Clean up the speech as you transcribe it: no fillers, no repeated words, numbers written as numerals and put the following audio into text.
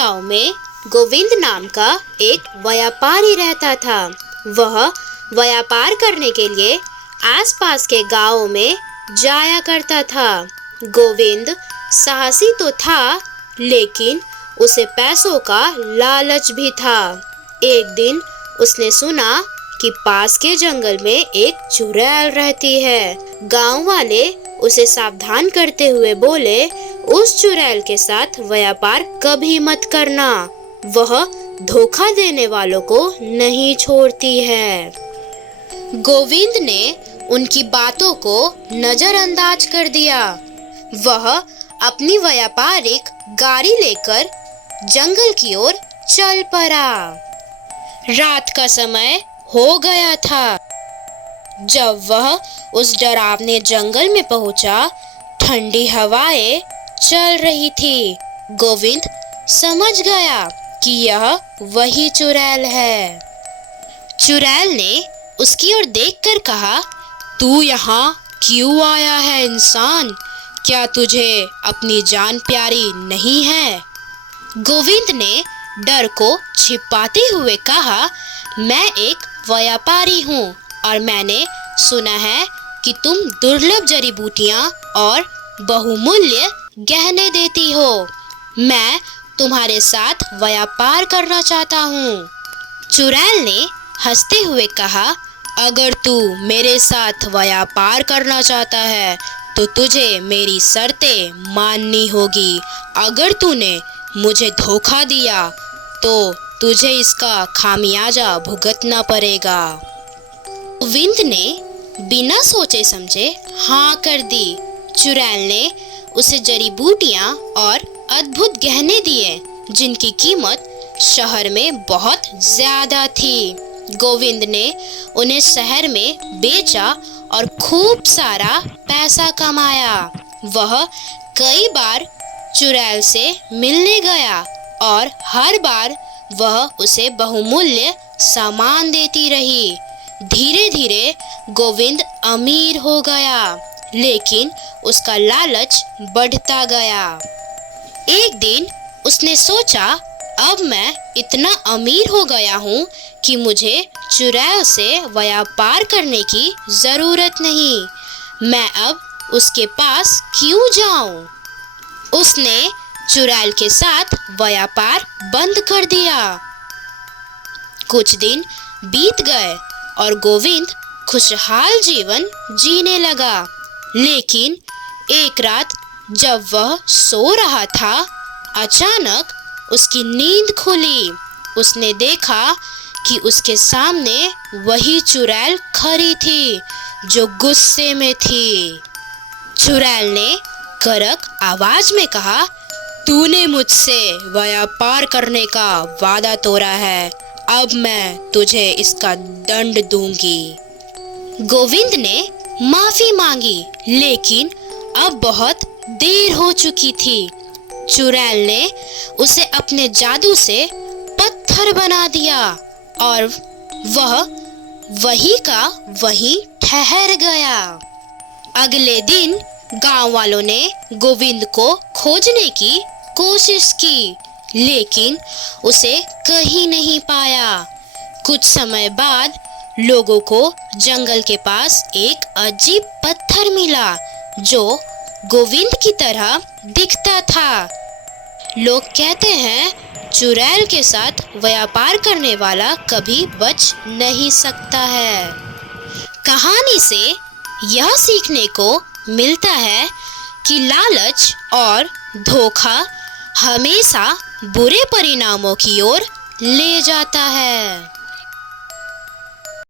गांव में गोविंद नाम का एक व्यापारी रहता था। वह व्यापार करने के लिए आसपास के गांवों में जाया करता था। गोविंद साहसी तो था, लेकिन उसे पैसों का लालच भी था। एक दिन उसने सुना कि पास के जंगल में एक चुड़ैल रहती है। गांव वाले उसे सावधान करते हुए बोले, उस चुड़ैल के साथ व्यापार कभी मत करना, वह धोखा देने वालों को नहीं छोड़ती है। गोविंद ने उनकी बातों को नजरअंदाज कर दिया। वह अपनी व्यापारिक गाड़ी लेकर जंगल की ओर चल पड़ा। रात का समय हो गया था। जब वह उस डरावने जंगल में पहुंचा, ठंडी हवाएं चल रही थी। गोविंद समझ गया कि यह वही चुड़ैल है। चुड़ैल ने उसकी ओर देखकर कहा, तू यहाँ क्यों आया है इंसान? क्या तुझे अपनी जान प्यारी नहीं है? गोविंद ने डर को छिपाते हुए कहा, मैं एक व्यापारी हूँ और मैंने सुना है कि तुम दुर्लभ जड़ी बूटियाँ और बहुमूल्य गहने देती हो। मैं तुम्हारे साथ व्यापार करना चाहता हूँ। चुड़ैल ने हंसते हुए कहा, अगर तू मेरे साथ व्यापार करना चाहता है तो तुझे मेरी शर्तें माननी होगी। अगर तूने मुझे धोखा दिया तो तुझे इसका खामियाजा भुगतना पड़ेगा। गोविंद ने बिना सोचे समझे हाँ कर दी। चुड़ैल ने उसे जड़ी बूटियाँ और अद्भुत गहने दिए, जिनकी कीमत शहर में बहुत ज्यादा थी। गोविंद ने उन्हें शहर में बेचा और खूब सारा पैसा कमाया। वह कई बार चुड़ैल से मिलने गया और हर बार वह उसे बहुमूल्य सामान देती रही। धीरे धीरे गोविंद अमीर हो गया, लेकिन उसका लालच बढ़ता गया। एक दिन उसने सोचा, अब मैं इतना अमीर हो गया हूँ कि मुझे चुड़ैल से व्यापार करने की जरूरत नहीं। मैं अब उसके पास क्यों जाऊँ? उसने चुड़ैल के साथ व्यापार बंद कर दिया। कुछ दिन बीत गए और गोविंद खुशहाल जीवन जीने लगा। लेकिन एक रात जब वह सो रहा था, अचानक उसकी नींद खुली। उसने देखा कि उसके सामने वही चुड़ैल खड़ी थी जो गुस्से में थी। चुड़ैल ने कड़क आवाज में कहा, तूने मुझसे व्यापार करने का वादा तोड़ा है, अब मैं तुझे इसका दंड दूंगी। गोविंद ने माफी मांगी, लेकिन अब बहुत देर हो चुकी थी। चुड़ैल ने उसे अपने जादू से पत्थर बना दिया और वह वही का वही ठहर गया। अगले दिन गांव वालों ने गोविंद को खोजने की कोशिश की, लेकिन उसे कहीं नहीं पाया। कुछ समय बाद लोगों को जंगल के पास एक अजीब पत्थर मिला जो गोविंद की तरह दिखता था। लोग कहते हैं, चुड़ैल के साथ व्यापार करने वाला कभी बच नहीं सकता है। कहानी से यह सीखने को मिलता है कि लालच और धोखा हमेशा बुरे परिणामों की ओर ले जाता है।